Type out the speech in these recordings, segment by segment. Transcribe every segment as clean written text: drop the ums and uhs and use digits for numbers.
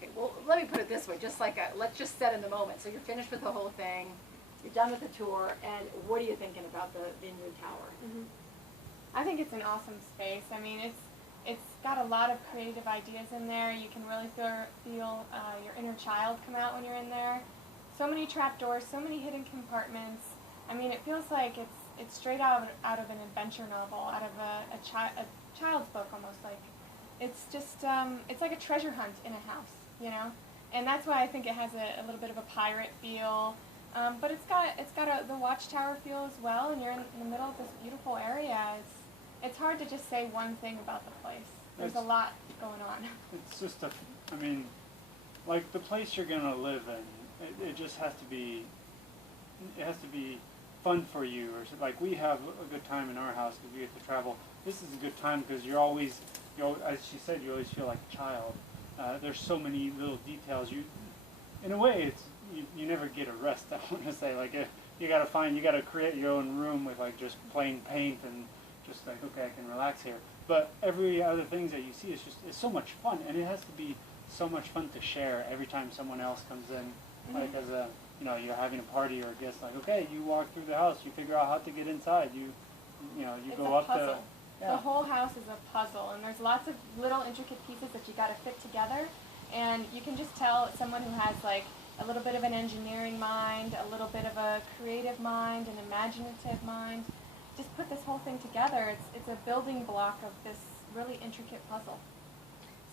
Okay, well, let me put it this way, just like, let's just set in the moment. So you're finished with the whole thing, you're done with the tour, and what are you thinking about the Vineyard Tower? Mm-hmm. I think it's an awesome space. I mean, it's got a lot of creative ideas in there. You can really feel your inner child come out when you're in there. So many trapdoors, so many hidden compartments. I mean, it feels like it's straight out of an adventure novel, out of a child's book almost. Like, it's just it's like a treasure hunt in a house, you know. And that's why I think it has a little bit of a pirate feel. But it's got the Watchtower feel as well, and you're in the middle of this beautiful area. It's hard to just say one thing about the place. There's a lot going on. It's just I mean, like the place you're gonna live in, it just has to be. It has to be fun for you, or like we have a good time in our house because we get to travel. This is a good time because you're always, as she said, you always feel like a child. There's so many little details. In a way, it's you never get a rest. I want to say, like you gotta create your own room with like just plain paint and just like, okay, I can relax here. But every other things that you see is it's so much fun, and it has to be so much fun to share every time someone else comes in. Mm-hmm. Like as a you're having a party or a guest, like, okay, you walk through the house, you figure out how to get inside, you go up to. Yeah. The whole house is a puzzle, and there's lots of little intricate pieces that you got to fit together, and you can just tell someone who has like a little bit of an engineering mind, a little bit of a creative mind, an imaginative mind. Just put this whole thing together. It's a building block of this really intricate puzzle.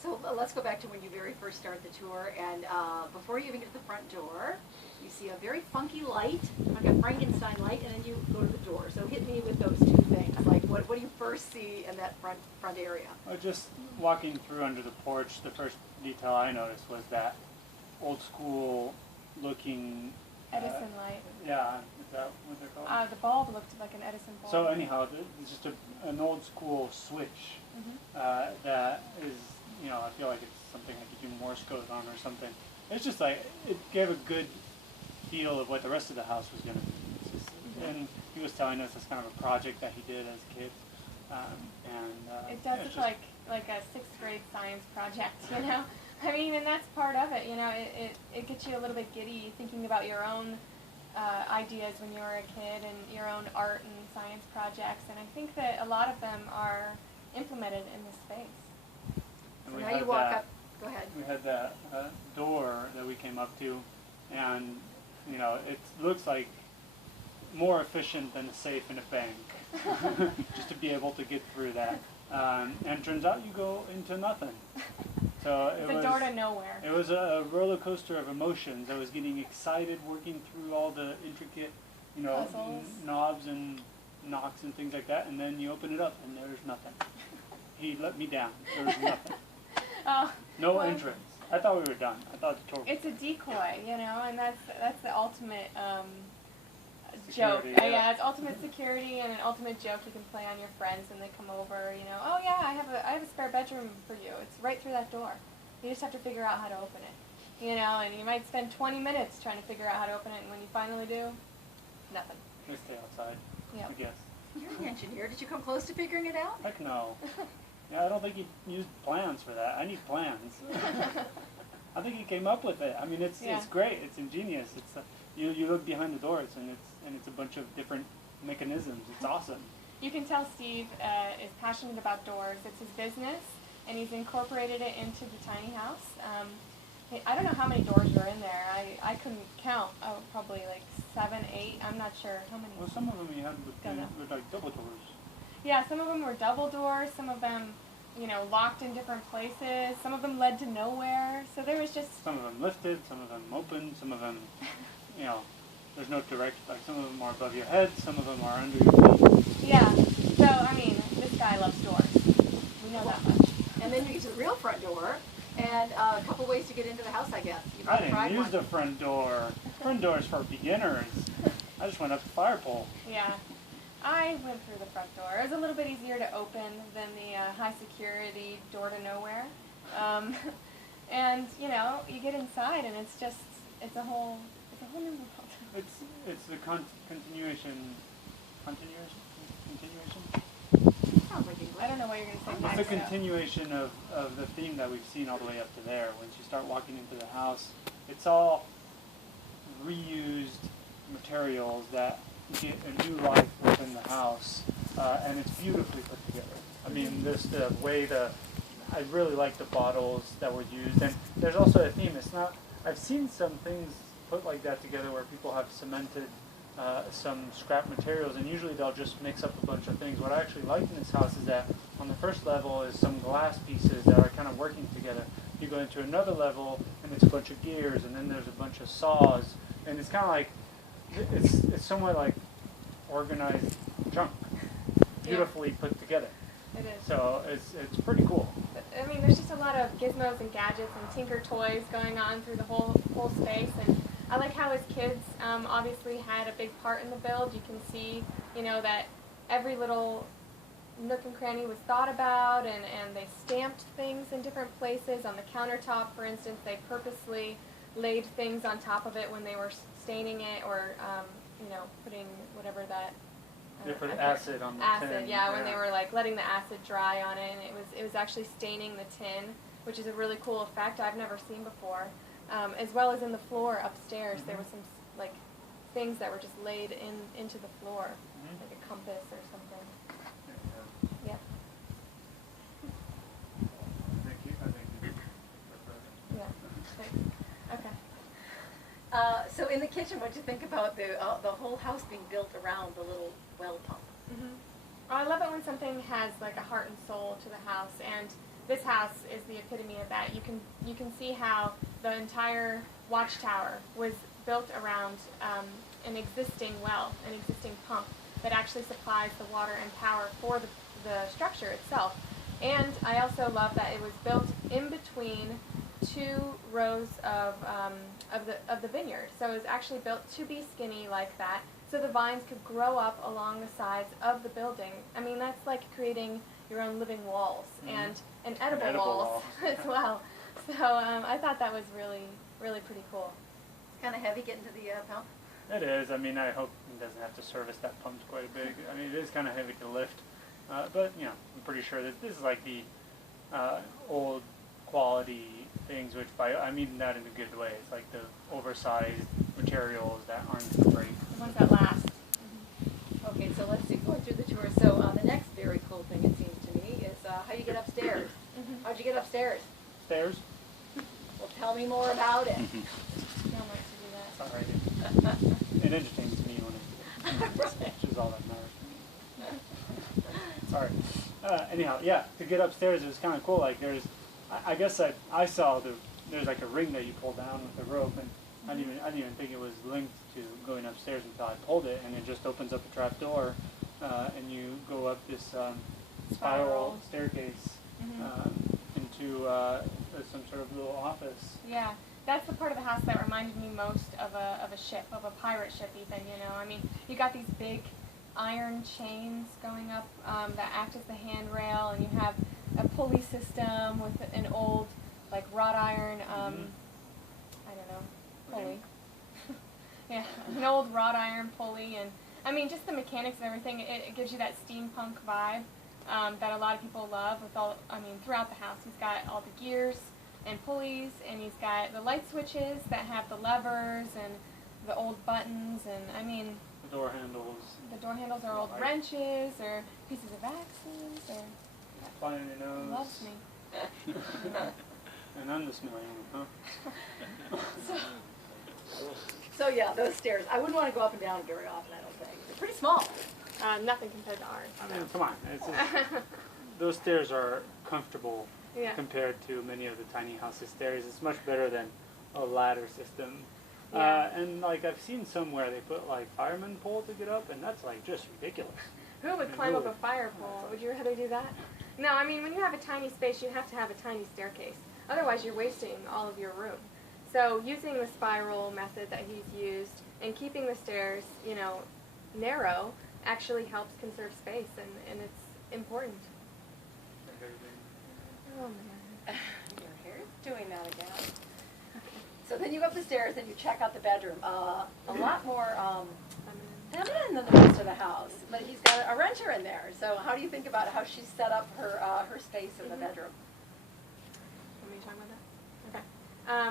So let's go back to when you very first start the tour, and before you even get to the front door, you see a very funky light, like a Frankenstein light, and then you go to the door. So hit me with those two things. Like, what do you first see in that front area? Just walking through under the porch, the first detail I noticed was that old school looking Edison light. Yeah, is that what they're called? The bulb looked like an Edison bulb. So anyhow, it's just an old school switch that is, I feel like it's something like you do Morse code on or something. It's just like, it gave a good feel of what the rest of the house was going to be. And he was telling us it's kind of a project that he did as a kid. It does look like a 6th grade science project, I mean, and that's part of it, it gets you a little bit giddy thinking about your own ideas when you were a kid and your own art and science projects, and I think that a lot of them are implemented in this space. So now you walk up, go ahead. We had that door that we came up to, and it looks like more efficient than a safe in a bank, just to be able to get through that. And turns out you go into nothing. So it's a door to nowhere. It was a roller coaster of emotions. I was getting excited working through all the intricate, knobs and knocks and things like that, and then you open it up and there's nothing. He let me down. There was nothing. No entrance. I thought we were done. I thought the tour. It's a decoy, and that's the ultimate security, joke. Yeah, it's ultimate security and an ultimate joke you can play on your friends when they come over. Oh yeah, I have a spare bedroom for you. It's right through that door. You just have to figure out how to open it. And you might spend 20 minutes trying to figure out how to open it, and when you finally do, nothing. They stay outside. Yep. I guess. You're an engineer. Did you come close to figuring it out? Heck no. Yeah, I don't think he used plans for that. I need plans. I think he came up with it. I mean, it's great. It's ingenious. It's you look behind the doors and it's a bunch of different mechanisms. It's awesome. You can tell Steve is passionate about doors. It's his business, and he's incorporated it into the tiny house. I don't know how many doors were in there. I couldn't count. Oh, probably like 7, 8. I'm not sure how many. Well, some of them you had with like double doors. Yeah, some of them were double doors. Some of them, locked in different places. Some of them led to nowhere. So there was just... Some of them lifted, some of them open, some of them, there's no direct, like some of them are above your head, some of them are under your feet. Yeah, so, I mean, this guy loves doors. We know that much. And then you get to the real front door, and a couple ways to get into the house, I guess. I didn't use the front door. Front door is for beginners. I just went up the fire pole. Yeah. I went through the front door. It was a little bit easier to open than the high security door to nowhere. And you get inside and it's a whole new world. It's the continuation. sounds like English. I don't know what you're going to say It's next. a though. continuation of the theme that we've seen all the way up to there. Once you start walking into the house, it's all reused materials that get a new life within the house, and it's beautifully put together. I mean, the way I really like the bottles that were used, and there's also a theme. It's not. I've seen some things put like that together where people have cemented some scrap materials, and usually they'll just mix up a bunch of things. What I actually like in this house is that on the first level is some glass pieces that are kind of working together. You go into another level, and it's a bunch of gears, and then there's a bunch of saws, and it's kind of like it's somewhat like organized junk, beautifully put together. It is. So it's pretty cool. I mean, there's just a lot of gizmos and gadgets and tinker toys going on through the whole space, and I like how his kids obviously had a big part in the build. You can see, that every little nook and cranny was thought about, and they stamped things in different places. On the countertop, for instance, they purposely laid things on top of it when they were staining it, or putting whatever that. They put acid on the tin. Yeah, when they were like letting the acid dry on it, and it was actually staining the tin, which is a really cool effect I've never seen before. As well as in the floor upstairs, there were some like things that were just laid into the floor, like a compass or something. Yeah. Thank you. Yeah. Thanks. Okay. So in the kitchen, what do you think about the whole house being built around the little well pump? Well, I love it when something has like a heart and soul to the house, and this house is the epitome of that. You can see how the entire Watchtower was built around an existing well, an existing pump that actually supplies the water and power for the structure itself. And I also love that it was built in between two rows of the vineyard. So it was actually built to be skinny like that, so the vines could grow up along the sides of the building. I mean, that's like creating your own living walls and edible walls as well. So I thought that was really, really pretty cool. It's kind of heavy getting to the pump. It is. I mean, I hope it doesn't have to service that pump's quite big. I mean, it is kind of heavy to lift, but I'm pretty sure that this is like the old quality things, which I mean that in a good way. It's like the oversized materials that aren't great. The ones that last. Okay, so let's see, going through the tour. So the next very cool thing, it seems to me, is how you get upstairs. How'd you get upstairs? Stairs? Well, tell me more about it. Don't like to do that. It's all right. It entertains me when it's which is all that matters to me. Sorry. Anyhow, yeah, to get upstairs it was kind of cool. Like I guess I saw there's like a ring that you pull down with a rope, and I didn't even think it was linked to going upstairs until I pulled it, and it just opens up a trap door, and you go up this spiral staircase into some sort of little office. Yeah, that's the part of the house that reminded me most of a ship, of a pirate ship even, I mean, you got these big iron chains going up that act as the handrail, and you have a pulley system with an old, like, wrought iron, I don't know, pulley. Yeah, an old wrought iron pulley, and, I mean, just the mechanics and everything, it gives you that steampunk vibe that a lot of people love with throughout the house. He's got all the gears and pulleys, and he's got the light switches that have the levers and the old buttons, and, I mean... The door handles. The door handles are old wrenches or pieces of axes or... Fly on your nose. Loves me. And I'm the smelly one, huh? So yeah, those stairs. I wouldn't want to go up and down very often, I don't think. They're pretty small. Nothing compared to ours. I mean, come on. Those stairs are comfortable compared to many of the tiny houses' stairs. It's much better than a ladder system. Yeah. And like I've seen somewhere they put like fireman pole to get up, and that's like just ridiculous. Who would climb up a fire pole? Would you rather do that? No, I mean, when you have a tiny space, you have to have a tiny staircase. Otherwise, you're wasting all of your room. So using the spiral method that he's used and keeping the stairs, narrow actually helps conserve space, and it's important. Oh, man. Your hair's doing that again. So then you go up the stairs and you check out the bedroom. A lot more feminine than the rest of the house, but he's got a renter in there. So how do you think about how she's set up her space in the bedroom? Want me to talk about that?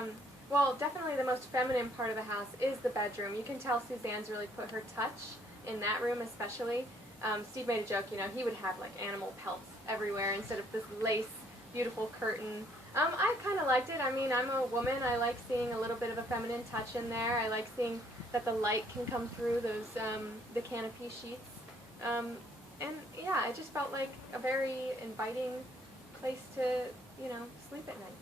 Okay. Well, definitely the most feminine part of the house is the bedroom. You can tell Suzanne's really put her touch in that room especially. Steve made a joke, you know, he would have like animal pelts everywhere instead of this lace, beautiful curtain. I kind of liked it. I mean, I'm a woman. I like seeing a little bit of a feminine touch in there. I like seeing that the light can come through those the canopy sheets. And yeah, it just felt like a very inviting place to, you know, sleep at night.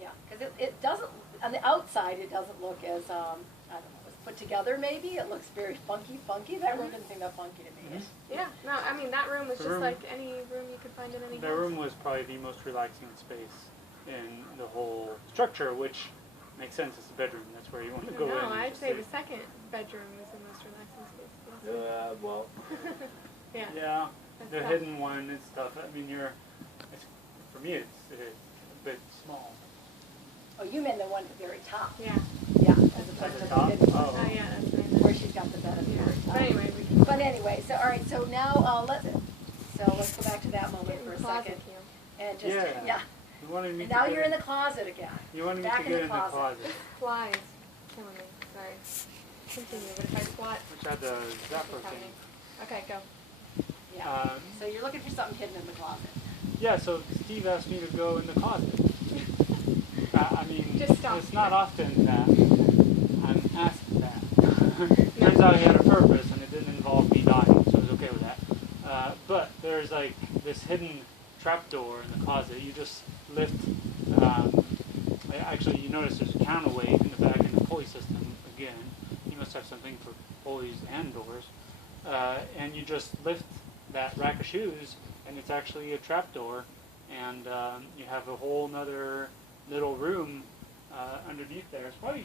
Yeah, because it doesn't, on the outside, it doesn't look as, I don't know, as put together maybe. It looks very funky. That room didn't seem that funky to me. Yeah, no, I mean, that room was just like any room you could find in any house. The room was probably the most relaxing space in the whole structure, which makes sense. It's the bedroom. That's where you want to go in. No, I'd just say sleep. the second bedroom is the most relaxing space. Well, Yeah. yeah, That's the tough. hidden one and stuff. I mean, for me, it's a bit small. Oh, you meant the one at the very top. Yeah. Yeah, as At opposed the to top? the hidden Oh. one, Oh, yeah, that's nice. where she's got the bed at the Yeah. very top. But anyway, we can. But anyway, so all right, so now let's go back to that moment Get in for a the closet, second, Kim. and just Yeah. You wanted me And to now get you're in the closet again. You wanted me back to in get the in the closet. closet, Flies. Killing me. Sorry. Continue, but if I squat, which had the zapper it's thing. Okay, go. Yeah. So you're looking for something hidden in the closet. Yeah, so Steve asked me to go in the closet. I mean, Just stop. it's not often that I'm asked that. Turns out he had a purpose, and it didn't involve me dying, so I was okay with that. But there's like this hidden trapdoor in the closet. You just lift. Actually, you notice there's a counterweight in the back in the pulley system. Again, you must have something for pulleys and doors. And you just lift that rack of shoes, and it's actually a trapdoor, and you have a whole nother little room underneath there. It's probably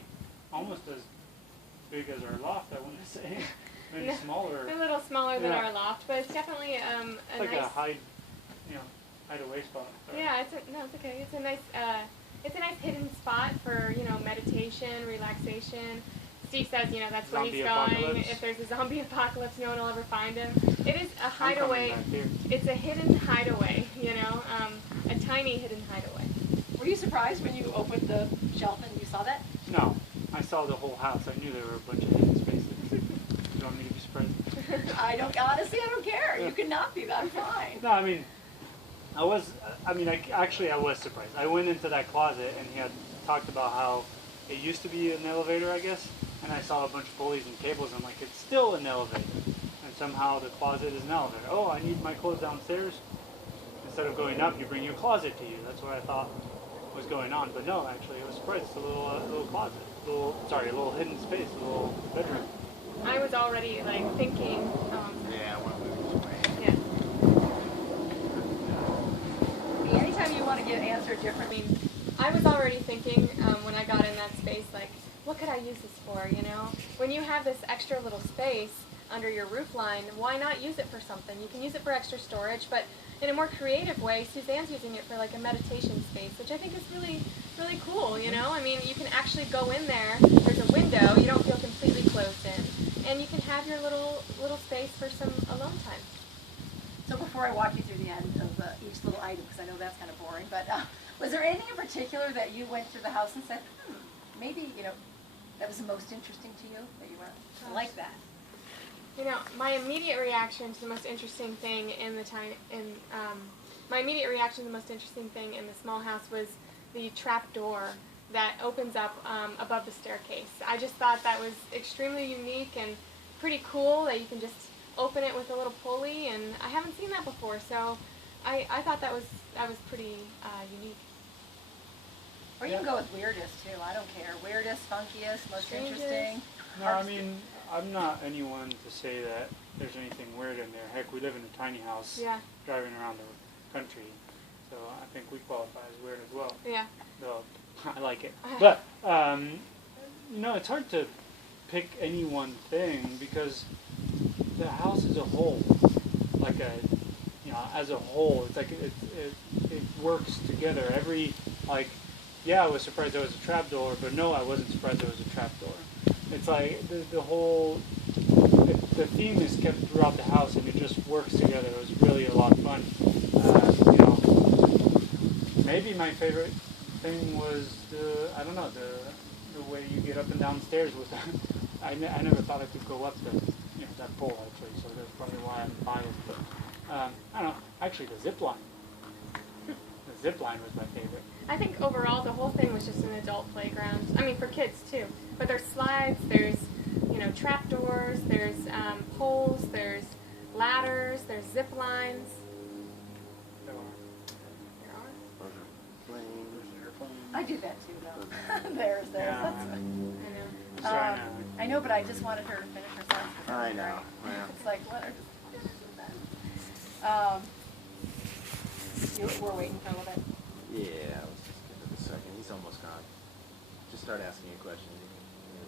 almost as big as our loft, I want to say. Maybe smaller. A little smaller than Yeah. our loft, but it's definitely a It's like nice. a hideaway spot. Yeah, it's okay. It's a nice hidden spot for, you know, meditation, relaxation. Steve says, you know, that's where Zombie he's going. apocalypse. If there's a zombie apocalypse, no one will ever find him. It is a I'm hideaway. coming back here. It's a hidden hideaway, you know, a tiny hidden hideaway. Were you surprised when you opened the shelf and you saw that? No, I saw the whole house. I knew there were a bunch of hidden spaces. You want me to be surprised? Honestly, I don't care. You can not be. I'm fine. No, I mean, I was surprised. I went into that closet and he had talked about how it used to be an elevator, I guess, and I saw a bunch of pulleys and cables, and I'm like, it's still an elevator. And somehow the closet is an elevator. Oh, I need my clothes downstairs. Instead of going up, you bring your closet to you. That's what I thought was going on. But no, actually, I was surprised. It's a little closet. A little hidden space, a little bedroom. I was already, like, thinking, Yeah, I want to move this way. yeah. Anytime you want to get answered I differently, mean, I was already thinking when I got in that space, like, what could I use this for, you know? When you have this extra little space under your roof line, why not use it for something? You can use it for extra storage, but in a more creative way, Suzanne's using it for like a meditation space, which I think is really, really cool, you know? I mean, you can actually go in there, there's a window, you don't feel completely closed in, and you can have your little space for some alone time. so before I walk you through the end of each little item, because I know that's kind of boring, but was there anything in particular that you went through the house and said, maybe, you know, that was the most interesting to you, that you were like that? You know, my immediate reaction to the most interesting thing in the small house was the trap door that opens up above the staircase. I just thought that was extremely unique and pretty cool that you can just open it with a little pulley, and I haven't seen that before, so I thought that was pretty unique. Or you can go with weirdest too, I don't care. Weirdest, funkiest, most Strangest. interesting. No, I mean, I'm not anyone to say that there's anything weird in there. Heck, we live in a tiny house Yeah, driving around the country, so I think we qualify as weird as well. yeah. Though I like it. But, you know, it's hard to pick any one thing because the house as a whole, like as a whole, it's like it works together. Yeah, I was surprised there was a trapdoor, but no, I wasn't surprised there was a trapdoor. It's like the whole the theme is kept throughout the house, and it just works together. It was really a lot of fun. Maybe my favorite thing was I don't know, the way you get up and down stairs with that. I never thought I could go up that pole actually, so that's probably why I'm biased. But I don't know. Actually, the zip line. The zip line was my favorite. I think overall the whole thing was just an adult playground. I mean, for kids too. But there's slides, there's trap doors, there's poles, there's ladders, there's zip lines. There are. I do that too, though. There's. Yeah, That's I know. Sorry, I know, but I just wanted her to finish her sentence. I know. Yeah. It's like, let her just finish her sentence. We're waiting for a little bit. Yeah, let's just give it a second. He's almost gone. Just start asking you questions.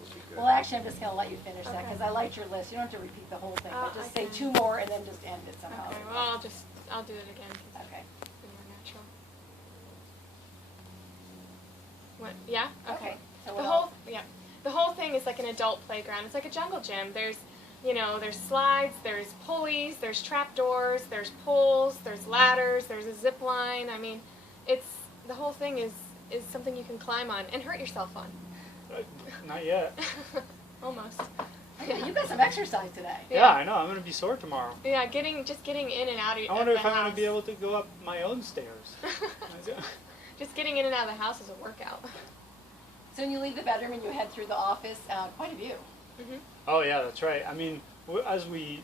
It'll be good. Well, actually, I'm just going to let you finish that Okay. because I liked your list. You don't have to repeat the whole thing, but just I say can. 2 more and then just end it somehow. Okay, well, I'll do it again. 'Cause Okay. it's more natural. What? Yeah? Okay. So The what whole, else? yeah. The whole thing is like an adult playground. It's like a jungle gym. There's slides, there's pulleys, there's trap doors, there's poles, there's ladders, there's a zip line. I mean, the whole thing is something you can climb on and hurt yourself on. not yet. Almost. Okay, you got some exercise today. Yeah, I know. I'm gonna be sore tomorrow. Yeah, getting in and out of I wonder of if the I'm gonna house. be able to go up my own stairs. Just getting in and out of the house is a workout. So when you leave the bedroom and you head through the office, quite a view. Mm-hmm. Oh yeah, that's right. I mean, as we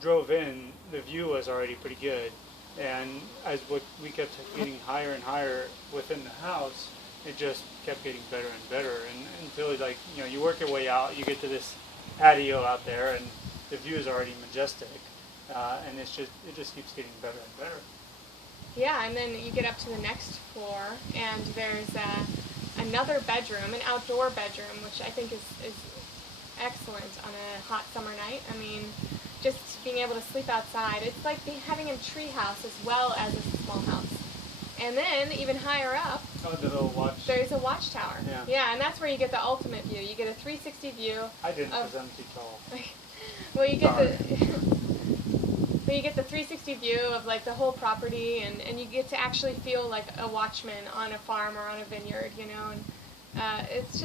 drove in, the view was already pretty good, and as we kept getting higher and higher within the house, it just kept getting better and better, and until you work your way out, you get to this patio out there, and the view is already majestic, and it just keeps getting better and better. Yeah, and then you get up to the next floor, and there's another bedroom, an outdoor bedroom, which I think is excellent on a hot summer night. I mean, just being able to sleep outside. It's like having a tree house as well as a small house. And then, even higher up, Oh, the little watch. there's a watchtower. Yeah. Yeah, and that's where you get the ultimate view. You get a 360 view. I didn't of- because I'm too tall. Well, you get Sorry. Well, you get the 360 view of like the whole property, and you get to actually feel like a watchman on a farm or on a vineyard, and it's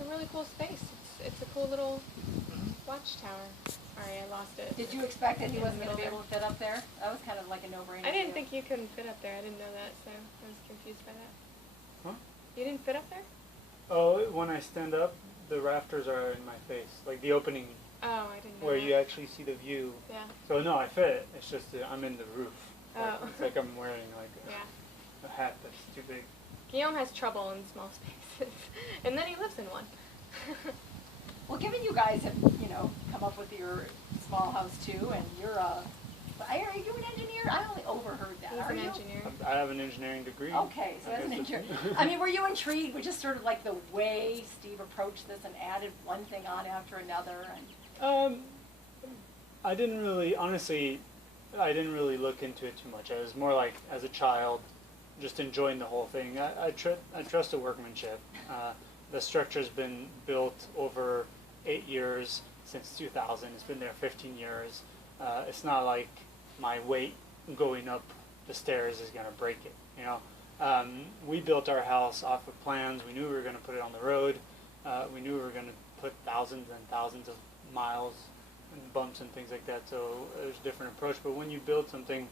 a really cool space. It's a cool little watchtower. Sorry, I lost it. Did you expect that he In the wasn't going to be middle able to fit up there? That was kind of like a no-brainer. I didn't too. think you couldn't fit up there. I didn't know that, so I was confused by that. Huh? You didn't fit up there? Oh, when I stand up, the rafters are in my face, like the opening Oh, I didn't know where that. you actually see the view. Yeah. So no, I fit. It's just that I'm in the roof. Oh. It's like I'm wearing like Yeah. a hat that's too big. Guillaume has trouble in small spaces, and then he lives in one. Well, given you guys have, come up with your small house too, and you're are you an engineer? I only overheard that. He's Are an you? engineer. I have an engineering degree. Okay, so I as an guess engineer, it's- I mean, were you intrigued with just sort of like the way Steve approached this and added one thing on after another? And I didn't really, honestly, I didn't really look into it too much. I was more like, as a child, just enjoying the whole thing. I trust the workmanship. The structure's been built over 8 years, since 2000. It's been there 15 years. It's not like my weight going up the stairs is going to break it, We built our house off of plans. We knew we were going to put it on the road. We knew we were going to put thousands and thousands of miles and bumps and things like that, so there's a different approach. But when you build something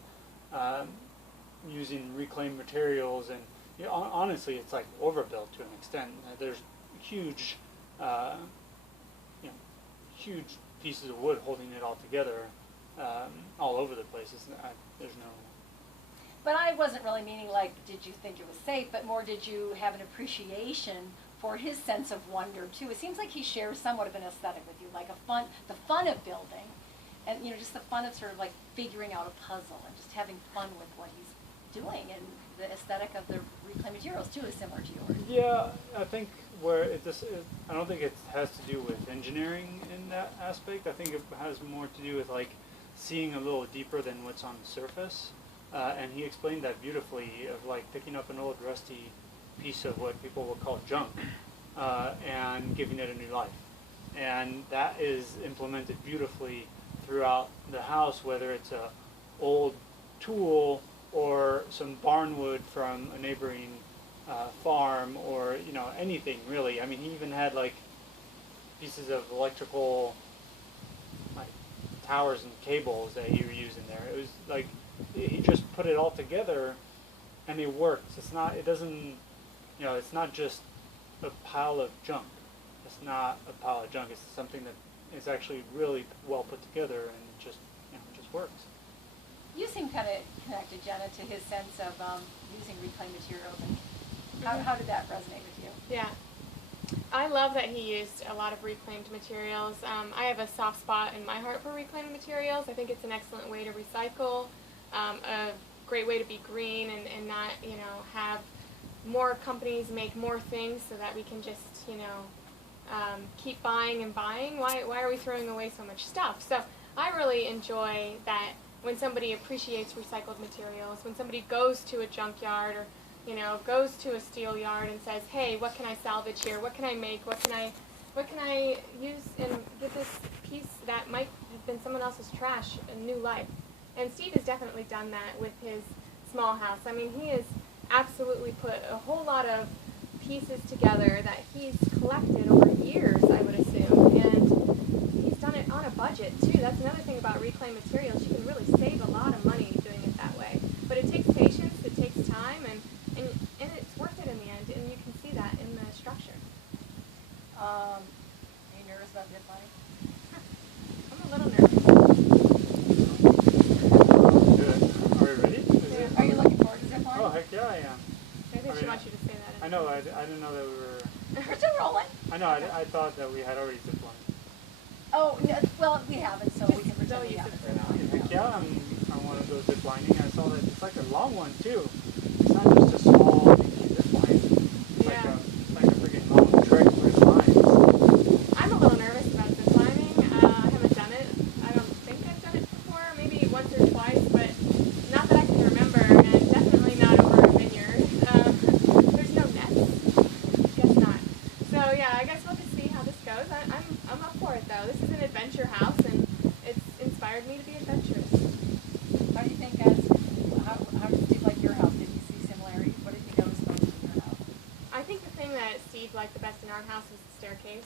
using reclaimed materials, and honestly, it's like overbuilt to an extent. There's huge, huge pieces of wood holding it all together, all over the place. There's no. But I wasn't really meaning like, did you think it was safe, but more did you have an appreciation for his sense of wonder too? It seems like he shares somewhat of an aesthetic with you, like the fun of building, and just the fun of sort of like figuring out a puzzle and just having fun with what he's doing, and the aesthetic of the reclaimed materials too is similar to yours. Yeah, I think I don't think it has to do with engineering in that aspect. I think it has more to do with like seeing a little deeper than what's on the surface. And he explained that beautifully, of like picking up an old rusty piece of what people will call junk and giving it a new life. and that is implemented beautifully throughout the house, whether it's a old tool or some barnwood from a neighboring farm, or anything really. I mean, he even had like pieces of electrical, like towers and cables that he was using there. It was like he just put it all together, and it works. It's not. It doesn't. It's not just a pile of junk. It's not a pile of junk. It's something that is actually really well put together, and just just works. You seem kind of connected, Jenna, to his sense of using reclaimed materials. And how did that resonate with you? Yeah. I love that he used a lot of reclaimed materials. I have a soft spot in my heart for reclaimed materials. I think it's an excellent way to recycle, a great way to be green and not, have more companies make more things so that we can just, keep buying and buying. Why are we throwing away so much stuff? So I really enjoy that when somebody appreciates recycled materials, when somebody goes to a junkyard or goes to a steel yard and says, hey, what can I salvage here? What can I make? What can I use and give this piece that might have been someone else's trash a new life? And Steve has definitely done that with his small house. I mean, he has absolutely put a whole lot of pieces together that he's collected over years, I would assume, and he's done it on a budget too. That's another thing about reclaimed materials. You can really save a lot of money doing it that way. But it takes patience, it takes time, and it's worth it in the end, and you can see that in the structure. Are you nervous about zip lining? I'm a little nervous. Good. Are we ready? Are you looking forward to zip lining? Oh, heck yeah, I am. I think she wants you to say that. I know. I didn't know that we were. We're still rolling. I know. I thought that we had already zip lined. Oh, no, well, we haven't, so we can pretend we use haven't. it for now. Heck yeah, I want to go zip lining. I saw that it's like a long one too. It's not just a small zip line. It's Yeah. like a freaking long trek with lines. I'm a little nervous about zip lining. I haven't done it. I don't think I've done it before, maybe once or twice, but not that I can remember, and definitely not over a vineyard. There's no nets. Guess not. So yeah, I guess we'll just see how this goes. I'm up for it though. This is an adventure house, and it's inspired me to be adventurous. How do you think, guys, how did Steve like your house? Did you see similarities? What did you notice most in your house? I think the thing that Steve liked the best in our house was the staircase.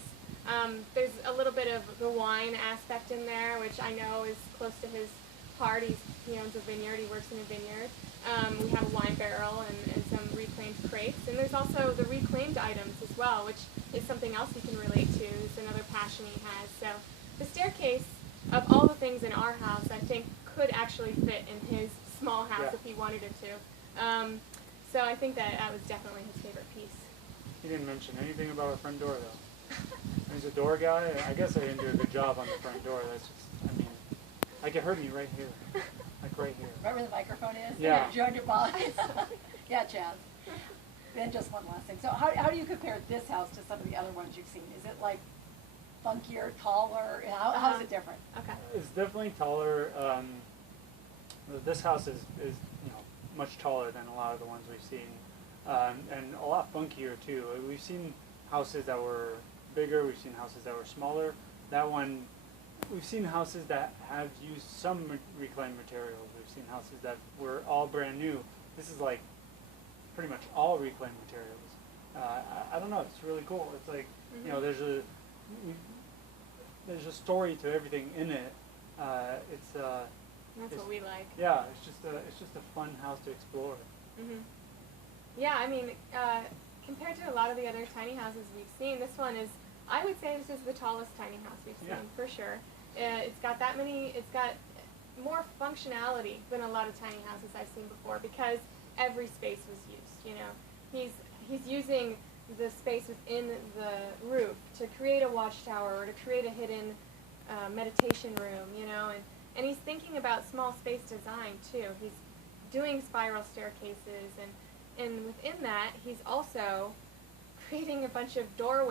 There's a little bit of the wine aspect in there, which I know is close to his heart. He owns a vineyard. He works in a vineyard. We have a wine barrel and some reclaimed crates. And there's also the reclaimed items as well, which is something else he can relate to. It's another passion he has. So the staircase, of all the things in our house, I think could actually fit in his small house if he wanted it to. So I think that was definitely his favorite piece. He didn't mention anything about our front door though. He's a door guy. I guess I didn't do a good job on the front door. That's just, like it hurt me right here. Like right here. Right where the microphone is? Yeah. Join your bodies. Yeah, Chad. Then just one last thing. So how do you compare this house to some of the other ones you've seen? Is it like funkier, taller? How is it different? Okay. It's definitely taller. This house is much taller than a lot of the ones we've seen, and a lot funkier too. We've seen houses that were bigger. We've seen houses that were smaller. That one, we've seen houses that have used some reclaimed materials. We've seen houses that were all brand new. This is like pretty much all reclaimed materials. I don't know. It's really cool. It's like there's a story to everything in it. That's what we like. Yeah, it's just a fun house to explore. Yeah, I mean, compared to a lot of the other tiny houses we've seen, this one is, I would say this is the tallest tiny house we've seen, for sure. It's got more functionality than a lot of tiny houses I've seen before, because every space was used, He's using the space within the roof to create a watchtower or to create a hidden meditation room, and he's thinking about small space design too. He's doing spiral staircases, and within that, he's also creating a bunch of doorways